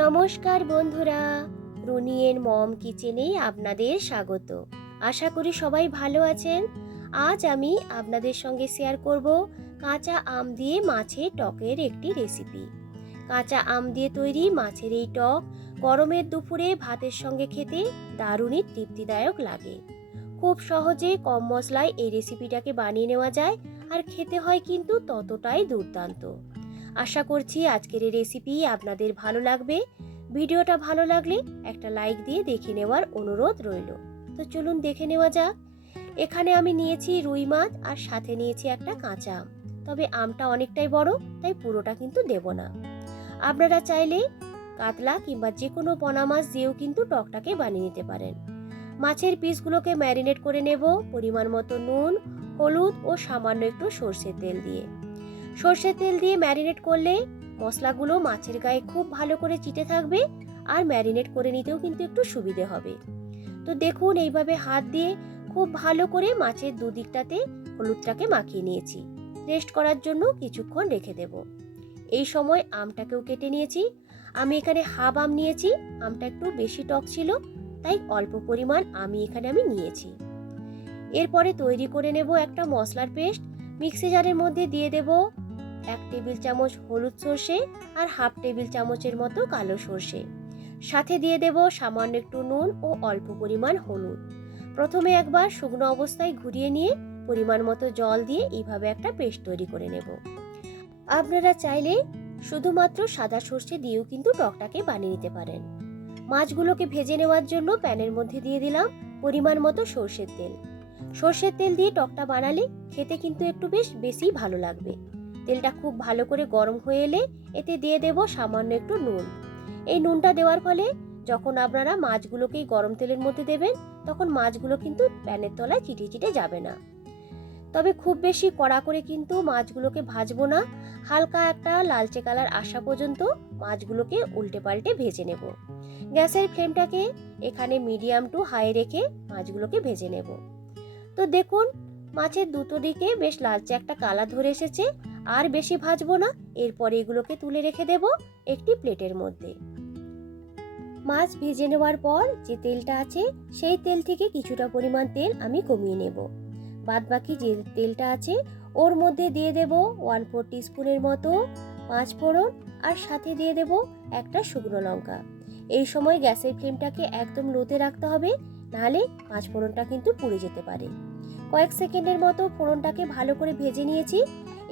নমস্কার বন্ধুরা, রুনিয়ের মম কিচেনে আপনাদের স্বাগত। আশা করি সবাই ভালো আছেন। আজ আমি আপনাদের সঙ্গে শেয়ার করব কাঁচা আম দিয়ে মাছের টকের একটি রেসিপি। কাঁচা আম দিয়ে তৈরি মাছের এই টক গরমের দুপুরে ভাতের সঙ্গে খেতে দারুণই তৃপ্তিদায়ক লাগে। খুব সহজে কম মশলায় এই রেসিপিটাকে বানিয়ে নেওয়া যায়, আর খেতে হয় কিন্তু ততটাই দুর্দান্ত। আশা করছি আজকের এই রেসিপি আপনাদের ভালো লাগবে। ভিডিওটা ভালো লাগলে একটা লাইক দিয়ে দেখে নেওয়ার অনুরোধ রইল। তো চলুন দেখে নেওয়া যাক। এখানে আমি নিয়েছি রুই মাছ, আর সাথে নিয়েছি একটা কাঁচা আম। তবে আমটা অনেকটাই বড়, তাই পুরোটা কিন্তু দেব না। আপনারা চাইলে কাতলা কিংবা যে কোনো পোনা মাছ দিয়েও কিন্তু টকটাকে বানিয়ে নিতে পারেন। মাছের পিসগুলোকে ম্যারিনেট করে নেব পরিমাণ মতো নুন, হলুদ ও সামান্য একটু সর্ষের তেল দিয়ে। সর্ষের তেল দিয়ে ম্যারিনেট করলে মশলাগুলো মাছের গায়ে খুব ভালো করে চিটে থাকবে, আর ম্যারিনেট করে নিতেও কিন্তু একটু সুবিধে হবে। তো দেখুন, এইভাবে হাত দিয়ে খুব ভালো করে মাছের দুদিকটাতে হলুদটাকে মাখিয়ে নিয়েছি। রেস্ট করার জন্য কিছুক্ষণ রেখে দেব। এই সময় আমটাকেও কেটে নিয়েছি। আমি এখানে হাফ আম নিয়েছি। আমটা একটু বেশি টক ছিল, তাই অল্প পরিমাণ আমি এখানে নিয়েছি। এরপরে তৈরি করে নেব একটা মশলার পেস্ট। মিক্সি জারের মধ্যে দিয়ে দেব 1 টেবিল চামচ হলুদ সর্ষে আর হাফ টেবিল চামচের মতো কালো সর্ষে। সাথে দিয়ে দেব সামান্য একটু নুন ও অল্প পরিমাণ হলুদ। প্রথমে একবার শুকনো অবস্থায় ঘুরিয়ে নিয়ে পরিমাণ মতো জল দিয়ে এইভাবে একটা পেস্ট তৈরি করে নেব। আপনারা চাইলে শুধুমাত্র সাদা সর্ষে দিয়েও কিন্তু টকটাকে বানিয়ে নিতে পারেন। মাছগুলোকে ভেজে নেওয়ার জন্য প্যানের মধ্যে দিয়ে দিলাম পরিমাণ মতো সর্ষের তেল। সর্ষের তেল দিয়ে টকটা বানালে খেতে কিন্তু একটু বেশি ভালো লাগবে। তেলটা খুব ভালো করে গরম হয়ে এলে এতে দিয়ে দেব সামান্য একটু নুন। এই নুনটা দেওয়ার ফলে যখন আপনারা মাছগুলোকে গরম তেলের মধ্যে দেবেন, তখন মাছগুলো কিন্তু প্যানের তলায় চিটে চিটে যাবে না। তবে খুব বেশি কড়া করে কিন্তু মাছগুলোকে ভাজবো না। হালকা একটা লালচে কালার আসা পর্যন্ত মাছগুলোকে উল্টে পাল্টে ভেজে নেব। গ্যাসের ফ্লেমটাকে এখানে মিডিয়াম টু হাই রেখে মাছগুলোকে ভেজে নেব। তো দেখুন, মাছের দুটো দিকে বেশ লালচে একটা কালার ধরে এসেছে। আর বেশি ভাজবো না। এরপরে এগুলোকে তুলে রেখে দেব একটি প্লেটের মধ্যে। মাছ ভেজে নেওয়ার পর যে তেলটা আছে, সেই তেল থেকে কিছুটা পরিমাণ তেল আমি কমিয়ে নেব। বাদ বাকি যে তেলটা আছে ওর মধ্যে দিয়ে দেব 1/4 টিস্পুনের মতো পাঁচ ফোড়ন, আর সাথে দিয়ে দেব একটা শুকনো লঙ্কা। এই সময় গ্যাসের ফ্লেমটাকে একদম লোতে রাখতে হবে, নাহলে পাঁচ ফোড়নটা কিন্তু পুড়ে যেতে পারে। কয়েক সেকেন্ডের মতো ফোড়নটাকে ভালো করে ভেজে নিয়েছি।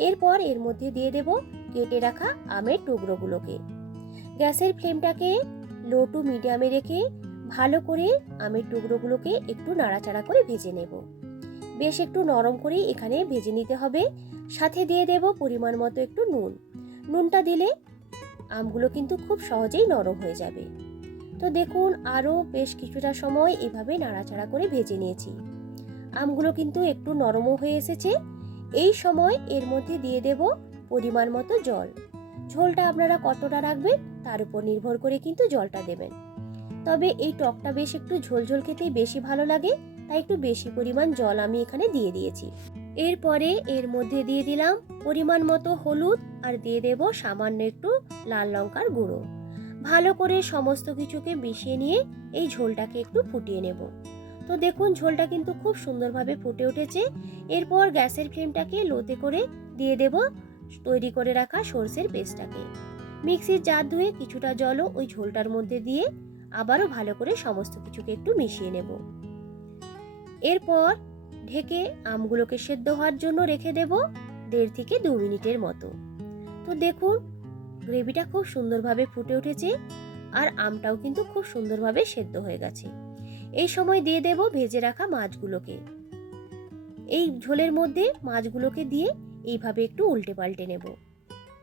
এরপর এর মধ্যে দিয়ে দেব কেটে রাখা আমের টুকরোগুলোকে। গ্যাসের ফ্লেমটাকে লো টু মিডিয়ামে রেখে ভালো করে আমের টুকরোগুলোকে একটু নাড়াচাড়া করে ভেজে নেব। বেশ একটু নরম করে এখানে ভেজে নিতে হবে। সাথে দিয়ে দেব পরিমাণ মতো একটু নুন। নুনটা দিলে আমগুলো কিন্তু খুব সহজেই নরম হয়ে যাবে। তো দেখুন, আরও বেশ কিছুটা সময় এভাবে নাড়াচাড়া করে ভেজে নিয়েছি। আমগুলো কিন্তু একটু নরমও হয়ে এসেছে। এই সময় এর মধ্যে দিয়ে দেব পরিমাণ মতো জল। ঝোলটা আপনারা কতটা রাখবেন তার উপর নির্ভর করে কিন্তু জলটা দেবেন। তবে এই টকটা বেশ একটু ঝোলঝোল খেতেই বেশি ভালো লাগে, তাই একটু বেশি পরিমাণ জল আমি এখানে দিয়ে দিয়েছি। এরপরে এর মধ্যে দিয়ে দিলাম পরিমাণ মতো হলুদ, আর দিয়ে দেব সামান্য একটু লাল লঙ্কার গুঁড়ো। ভালো করে সমস্ত কিছুকে মিশিয়ে নিয়ে এই ঝোলটাকে একটু ফুটিয়ে নেব। তো দেখুন, ঝোলটা কিন্তু খুব সুন্দরভাবে ফুটে উঠেছে। এরপর গ্যাসের ফ্লেমটাকে লোতে করে দিয়ে দেব তৈরি করে রাখা সর্ষের পেস্টটাকে। মিক্সির জার ধুয়ে কিছুটা জলও ওই ঝোলটার মধ্যে দিয়ে আবারও ভালো করে সমস্ত কিছুকে একটু মিশিয়ে নেব। এরপর ঢেকে আমগুলোকে সেদ্ধ হওয়ার জন্য রেখে দেব 1.5 থেকে 2 মিনিটের মতো। তো দেখুন, গ্রেভিটা খুব সুন্দরভাবে ফুটে উঠেছে, আর আমটাও কিন্তু খুব সুন্দরভাবে সেদ্ধ হয়ে গেছে। এই সময় দিয়ে দেব ভেজে রাখা মাছগুলোকে। এই ঝোলের মধ্যে মাছগুলোকে দিয়ে এইভাবে একটু উল্টে পাল্টে নেব।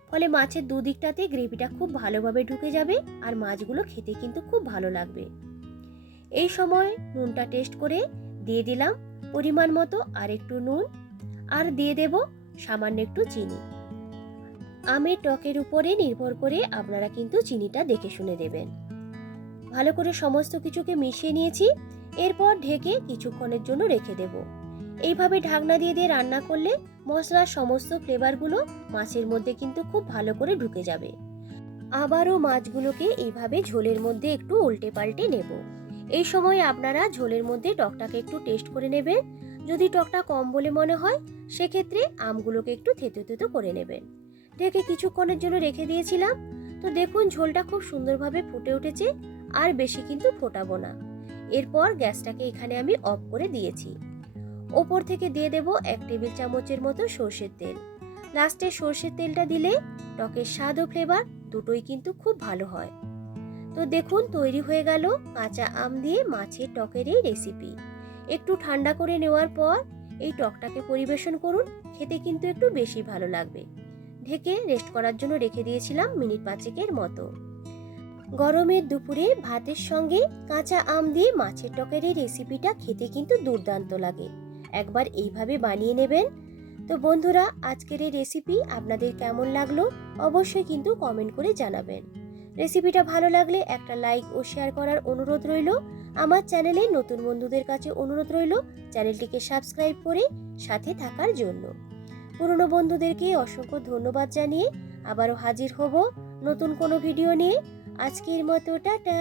ফলে মাছের দুদিকটাতে গ্রেভিটা খুব ভালোভাবে ঢুকে যাবে, আর মাছগুলো খেতে কিন্তু খুব ভালো লাগবে। এই সময় নুনটা টেস্ট করে দিয়ে দিলাম পরিমাণ মতো আর একটু নুন, আর দিয়ে দেব সামান্য একটু চিনি। আমের টকের উপরে নির্ভর করে আপনারা কিন্তু চিনিটা দেখে শুনে দেবেন। ভালো করে সমস্ত কিছুকে মিশিয়ে নিয়েছি। এরপর ঢেকে কিছুক্ষণের জন্য রেখে দেব। এইভাবে ঢাকনা দিয়ে দিয়ে রান্না করলে মশলার সমস্ত ফ্লেভারগুলো মাছের মধ্যে কিন্তু খুব ভালো করে ঢুকে যাবে। আবারও মাছগুলোকে এইভাবে ঝোলের মধ্যে একটু উল্টে পাল্টে নেব। এই সময় আপনারা ঝোলের মধ্যে টকটাকে একটু টেস্ট করে নেবেন। যদি টকটা কম বলে মনে হয় সেক্ষেত্রে আমগুলোকে একটু থেতো থেতো করে নেবেন। ঢেকে কিছুক্ষণের জন্য রেখে দিয়েছিলাম। তো দেখুন ঝোলটা খুব সুন্দরভাবে ফুটে উঠেছে, আর বেশি কিন্তু ফোটাবো না। এরপর গ্যাসটাকে এখানে আমি অফ করে দিয়েছি। ওপর থেকে দিয়ে দেব 1 টেবিল চামচের মতো সর্ষের তেল। লাস্টে সর্ষের তেলটা দিলে টকের স্বাদ ও ফ্লেভার দুটোই কিন্তু খুব ভালো হয়। তো দেখুন তৈরি হয়ে গেল কাঁচা আম দিয়ে মাছের টকের এই রেসিপি। একটু ঠান্ডা করে নেওয়ার পর এই টকটাকে পরিবেশন করুন, খেতে কিন্তু একটু বেশি ভালো লাগবে। ঢেকে রেস্ট করার জন্য রেখে দিয়েছিলাম মিনিট 5 মতো। গরমের দুপুরে ভাতের সঙ্গে কাঁচা আম দিয়ে মাছের টকের এই রেসিপিটা খেতে কিন্তু দুর্দান্ত লাগে। একবার এইভাবে বানিয়ে নেবেন। তো বন্ধুরা, আজকের এই রেসিপি আপনাদের কেমন লাগলো অবশ্যই কিন্তু কমেন্ট করে জানাবেন। রেসিপিটা ভালো লাগলে একটা লাইক ও শেয়ার করার অনুরোধ রইল। আমার চ্যানেলে নতুন বন্ধুদের কাছে অনুরোধ রইল চ্যানেলটিকে সাবস্ক্রাইব করে সাথে থাকার জন্য। পুরনো বন্ধুদেরকে অসংখ্য ধন্যবাদ জানিয়ে আবারও হাজির হব নতুন কোনো ভিডিও নিয়ে। আজকের মতো টাটা।